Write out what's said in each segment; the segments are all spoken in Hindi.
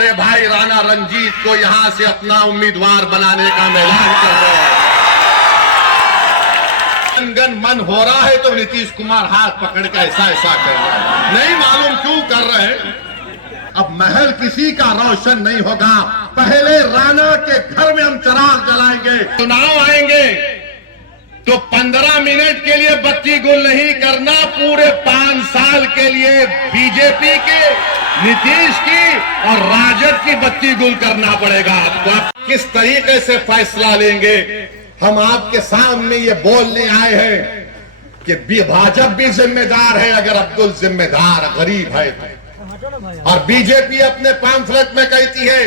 हमारे भाई राणा रंजीत को यहां से अपना उम्मीदवार बनाने का ऐलान कर रहे हैं। गन मन हो रहा है तो नीतीश कुमार हाथ पकड़ के ऐसा ऐसा कर रहे हैं, नहीं मालूम क्यों कर रहे हैं। अब महल किसी का रोशन नहीं होगा, पहले राणा के घर में हम चिराग जलाएंगे। चुनाव आएंगे तो 15 मिनट के लिए बत्ती गुल नहीं करना, पूरे 5 साल के लिए बीजेपी के, नीतीश की और राजद की बत्ती गुल करना पड़ेगा आपको। आप किस तरीके से फैसला लेंगे, हम आपके सामने ये बोलने आए हैं कि भाजपा भी जिम्मेदार है अगर अब्दुल जिम्मेदार गरीब है तो। और बीजेपी अपने पैम्फलेट में कहती है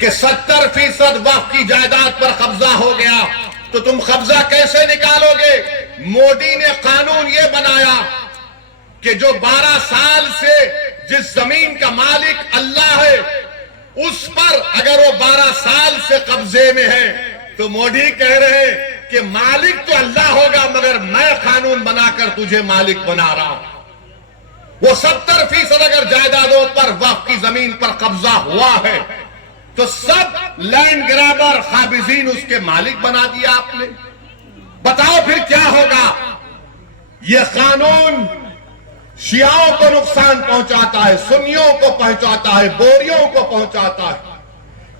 कि 70% वक्फ की जायदाद पर कब्जा हो गया, तो तुम कब्जा कैसे निकालोगे? मोदी ने कानून ये बनाया कि जो 12 साल से जिस जमीन का मालिक अल्लाह है, उस पर अगर वो 12 साल से कब्जे में है तो मोदी कह रहे हैं कि मालिक तो अल्लाह होगा, मगर मैं कानून बनाकर तुझे मालिक बना रहा हूं। वो 70% अगर जायदादों पर वक्फ की जमीन पर कब्जा हुआ है तो सब लैंड ग्रैबर काबिजीन उसके मालिक बना दिया आपने। बताओ फिर क्या होगा? यह कानून शियाओं को नुकसान पहुंचाता है, सुन्नियों को पहुंचाता है, बोरियों को पहुंचाता है।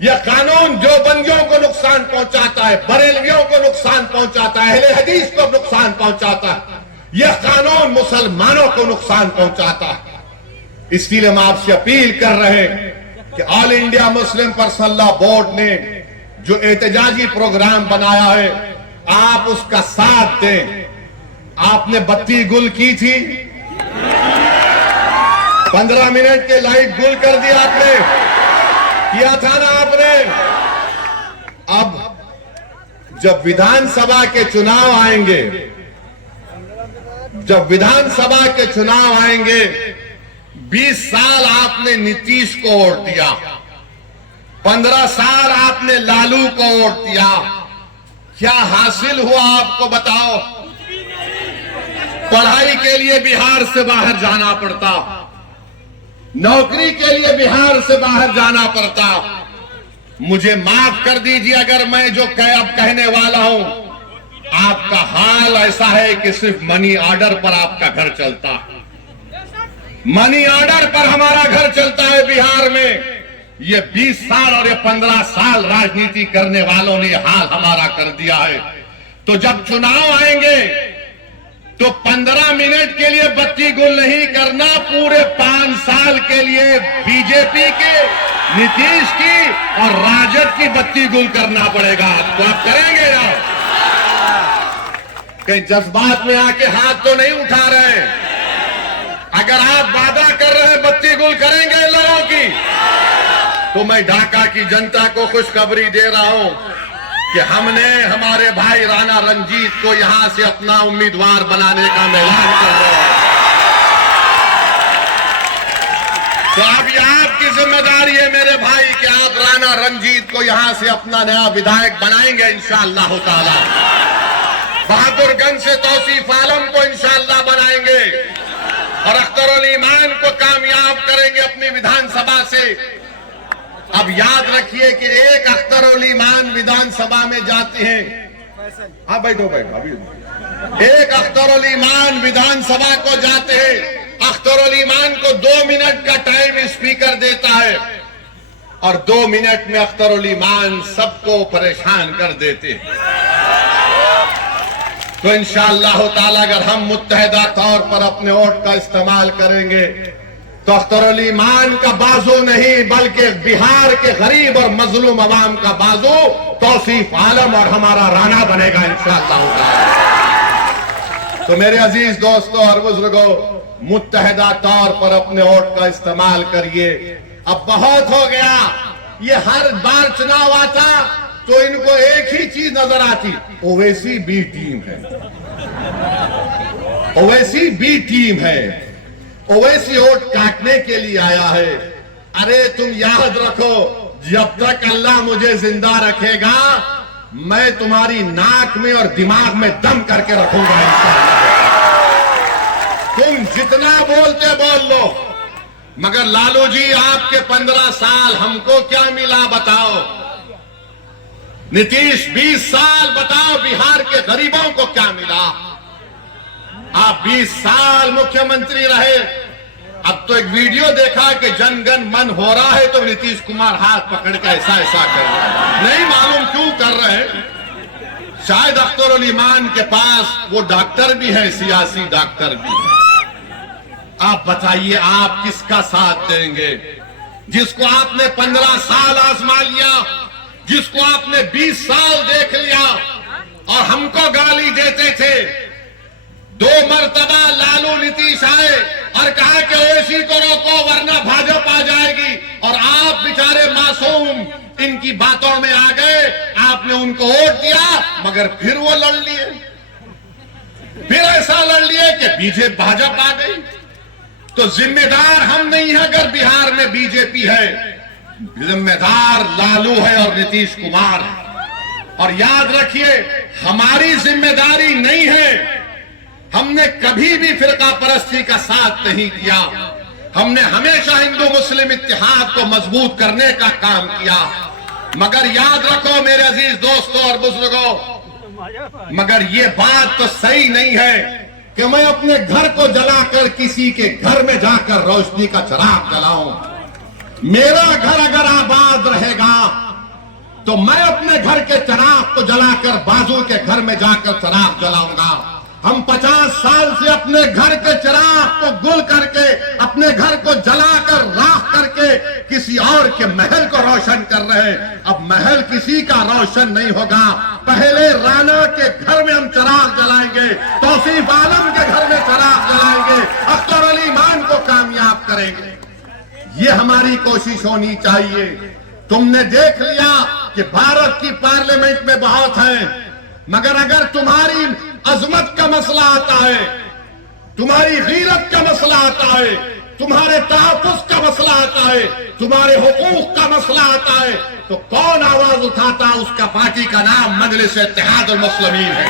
यह कानून देवबंदियों को नुकसान पहुंचाता है, बरेलवियों को नुकसान पहुंचाता है, अहले हदीस को नुकसान पहुंचाता है। यह कानून मुसलमानों को नुकसान पहुंचाता है। इसलिए हम आपसे अपील कर रहे हैं कि all India Muslim personal law board ने जो एहतजाजी प्रोग्राम बनाया है, आप उसका साथ दें। आपने बत्ती गुल की थी, 15 मिनट के लाइट गुल कर दी आपने, किया था ना आपने। अब जब विधानसभा के चुनाव आएंगे, जब विधानसभा के चुनाव आएंगे, 20 साल आपने नीतीश को वोट दिया, 15 साल आपने लालू को वोट दिया, क्या हासिल हुआ आपको बताओ? पढ़ाई के लिए बिहार से बाहर जाना पड़ता, नौकरी के लिए बिहार से बाहर जाना पड़ता। मुझे माफ कर दीजिए अगर मैं जो अब कहने वाला हूं, आपका हाल ऐसा है कि सिर्फ मनी ऑर्डर पर आपका घर चलता, मनी ऑर्डर पर हमारा घर चलता है बिहार में। ये 20 साल और ये 15 साल राजनीति करने वालों ने हाल हमारा कर दिया है। तो जब चुनाव आएंगे तो 15 मिनट के लिए बत्ती गुल नहीं करना, पूरे 5 साल के लिए बीजेपी के, नीतीश की और राजद की बत्ती गुल करना पड़ेगा आपको। आप करेंगे ना? कहीं जज्बात में आके हाथ तो नहीं उठा रहे? अगर आप वादा कर रहे हैं बत्ती गुल करेंगे लोगों की, तो मैं ढाका की जनता को खुशखबरी दे रहा हूं कि हमने हमारे भाई राणा रंजीत को यहां से अपना उम्मीदवार बनाने का ऐलान कर रहे हैं। तो अब ये आपकी जिम्मेदारी है मेरे भाई कि आप राणा रंजीत को यहां से अपना नया विधायक बनाएंगे इंशाअल्लाह ताला। बहादुरगंज से तौसीफ आलम को इंशाअल्लाह बनाएंगे और अख्तरुल ईमान को कामयाब करेंगे अपनी विधानसभा से। अब याद रखिए कि एक अख्तरुल ईमान विधानसभा में जाते हैं। हाँ बैठो बैठो, अभी एक अख्तरुल ईमान विधानसभा को जाते हैं, अख्तरुल ईमान को 2 मिनट का टाइम स्पीकर देता है और 2 मिनट में अख्तरुल ईमान सबको परेशान कर देते हैं। तो इंशाअल्लाह ताला अगर हम मुत्तहिदा तौर पर अपने वोट का इस्तेमाल करेंगे तो अख्तरुल ईमान का बाजू नहीं बल्कि बिहार के गरीब और मजलूम अवाम का बाजू तौसीफ आलम और हमारा राणा बनेगा इंशाअल्लाह। तो मेरे अजीज दोस्तों और बुजुर्गों, मुत्तहिदा तौर पर अपने वोट का इस्तेमाल करिए। अब बहुत हो गया, ये हर बार चुनाव आता तो इनको एक ही चीज नजर आती, ओवैसी बी टीम है, ओवैसी बी टीम है, ओवैसी वोट काटने के लिए आया है। अरे तुम याद रखो, जब तक अल्लाह मुझे जिंदा रखेगा मैं तुम्हारी नाक में और दिमाग में दम करके रखूंगा इंशाअल्लाह। तुम जितना बोलते बोल लो, मगर लालू जी आपके 15 साल हमको क्या मिला बताओ। नीतीश 20 साल बताओ बिहार के गरीबों को क्या मिला। आप 20 साल मुख्यमंत्री रहे। अब तो एक वीडियो देखा कि जनगण मन हो रहा है तो नीतीश कुमार हाथ पकड़ के ऐसा ऐसा कर रहे हैं। नहीं मालूम क्यों कर रहे हैं। शायद अख्तर उल ईमान के पास वो डॉक्टर भी है, सियासी डॉक्टर भी है। आप बताइए आप किसका साथ देंगे? जिसको आपने 15 साल आजमा लिया, जिसको आपने 20 साल देख लिया और हमको गाली देते थे। 2 मरतबा लालू नीतीश आए और कहा कि ओवैसी को रोको वरना भाजपा आ जाएगी, और आप बेचारे मासूम इनकी बातों में आ गए। आपने उनको वोट दिया मगर फिर वो लड़ लिए। फिर ऐसा लड़ लिए कि बीजेपी भाजपा आ गई। तो जिम्मेदार हम नहीं है अगर बिहार में बीजेपी है, जिम्मेदार लालू है और नीतीश कुमार है। और याद रखिए हमारी जिम्मेदारी नहीं है। हमने कभी भी फिरका परस्ती का साथ नहीं दिया। हमने हमेशा हिंदू मुस्लिम इत्तेहाद को मजबूत करने का काम किया। मगर याद रखो मेरे अजीज दोस्तों और बुजुर्गों, मगर ये बात तो सही नहीं है कि मैं अपने घर को जलाकर किसी के घर में जाकर रोशनी का चिराग जलाऊं। मेरा घर अगर आबाद रहेगा तो मैं अपने घर के चिराग को जलाकर बाजू के घर में जाकर चिराग जलाऊंगा। हम 50 साल से अपने घर के चिराग को गुल करके, अपने घर को जलाकर राख करके किसी और के महल को रोशन कर रहे हैं। अब महल किसी का रोशन नहीं होगा। पहले राना के घर में हम चिराग जलाएंगे, तौसीफ आलम के घर में चिराग जलाएंगे, अख्तर उल ईमान को कामयाब करेंगे। ये हमारी कोशिश होनी चाहिए। तुमने देख लिया कि भारत की पार्लियामेंट में बहुत है, मगर अगर तुम्हारी अजमत का मसला आता है, तुम्हारी गीरत का मसला आता है, तुम्हारे तहफ़्फ़ुज़ का मसला आता है, तुम्हारे हुकूक का मसला आता है, तो कौन आवाज उठाता? उसका पार्टी का नाम मजलिस इत्तेहादुल मुस्लिमीन है।